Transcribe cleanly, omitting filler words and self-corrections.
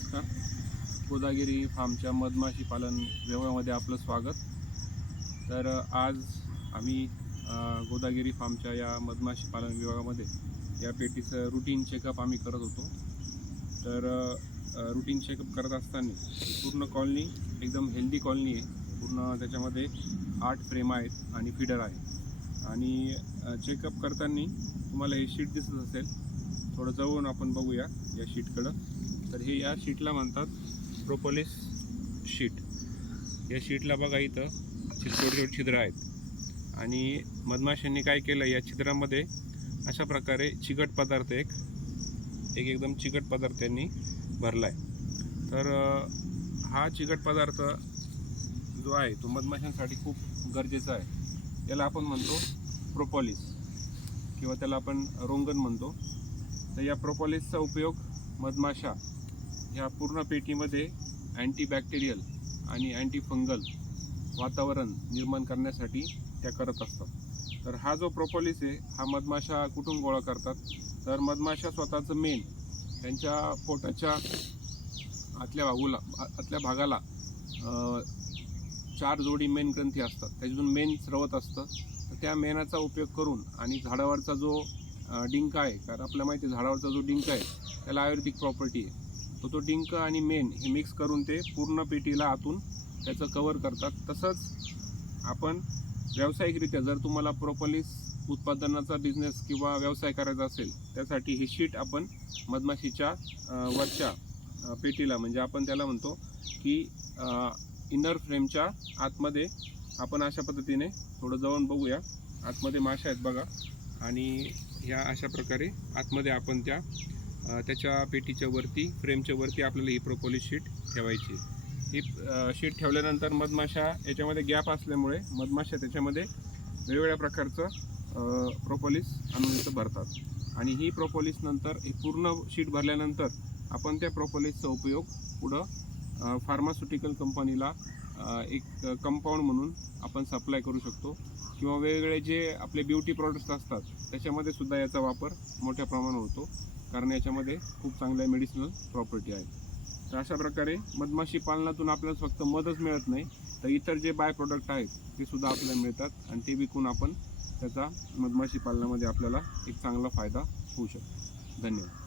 नमस्कार. गोदागिरी फार्मच्या मधमाशी पालन व्यवहारामध्ये आपलं स्वागत. तर आज आम्ही गोदागिरी फार्मच्या या मधमाशी पालन विभागामध्ये या पेटीचं रूटीन चेकअप आम्ही करत होतो. तर रूटीन चेकअप करत असताना पूर्ण कॉलनी एकदम हेल्दी कॉलनी आहे. पूर्ण त्याच्यामध्ये 8 फ्रेम आहेत आणि फीडर आहे. आणि चेकअप करताना तुम्हाला हे शीट दिसत असेल, थोडं जवळून आपण बघूया या शीटकडं. तर हे या शीटला म्हणतात प्रोपोलिस शीट. या शीटला बघा इथं छोटे छोटे छिद्र आहेत आणि मधमाशांनी काय केलं, या छिद्रामध्ये अशा प्रकारे चिकट पदार्थ एकदम चिकट पदार्थ त्यांनी भरला आहे. तर हा चिकट पदार्थ जो आहे तो मधमाशांसाठी खूप गरजेचा आहे. त्याला आपण म्हणतो प्रोपोलिस किंवा त्याला आपण रोंगण म्हणतो. तर या प्रोपोलिसचा उपयोग मधमाशा ह्या पूर्ण पेटीमध्ये अँटीबॅक्टेरियल आणि अँटीफंगल वातावरण निर्माण करण्यासाठी त्या करत असतात. तर हा जो प्रोपोलिस आहे हा मधमाशा कुठून गोळा करतात, तर मधमाशा स्वतःचं मेन त्यांच्या पोटाच्या आतल्या भागाला 4 जोडी मेन ग्रंथी असतात, त्याच्यातून मेन स्रवत असतं. तर त्या मेनाचा उपयोग करून आणि झाडावरचा जो डिंक आहे, कारण आपल्याला माहिती आहे झाडावरचा जो डिंक आहे त्याला आयुर्वेदिक प्रॉपर्टी आहे, तो डिंक आणि मेन हे मिक्स करून ते पूर्ण पेटीला आतून त्याचं कवर करतात. तसंच आपण व्यावसायिकरित्या जर तुम्हाला प्रोपोलिस उत्पादनाचा बिझनेस किंवा व्यवसाय करायचा असेल, त्यासाठी ही शीट आपण मधमाशीच्या वरच्या पेटीला, म्हणजे आपण त्याला म्हणतो की इनर फ्रेमच्या आतमध्ये आपण अशा पद्धतीने थोडं जवळ बघूया. आतमध्ये माशा आहेत बघा, आणि ह्या अशा प्रकारे आतमध्ये आपण त्याच्या पेटीच्या वरती फ्रेमच्या वरती आपल्याला ही प्रोपोलिस शीट ठेवायची. ही शीट ठेवल्यानंतर मधमाशा याच्यामध्ये गॅप असल्यामुळे मधमाशा त्याच्यामध्ये वेगवेगळ्या प्रकारचं प्रोपोलिस आणून इथं भरतात. आणि ही प्रोपोलिस नंतर ही पूर्ण शीट भरल्यानंतर आपण त्या प्रोपोलिसचा उपयोग पुढं फार्मास्युटिकल कंपनीला एक कंपाऊंड म्हणून आपण सप्लाय करू शकतो, किंवा वेगवेगळे जे आपले ब्युटी प्रॉडक्ट्स असतात त्याच्यामध्ये सुद्धा याचा वापर मोठ्या प्रमाणात होतो, कारण याच्यामध्ये खूप चांगल्या मेडिसिनल प्रॉपर्टी आहेत. तर अशा प्रकारे मधमाशी पालनातून आपल्याला फक्त मधच मिळत नाही, तर इतर जे बाय प्रोडक्ट आहेत ते सुद्धा आपल्याला मिळतात, आणि ते विकून आपण त्याचा मधमाशी पालनामध्ये आपल्याला एक चांगला फायदा होऊ शकतो. धन्यवाद.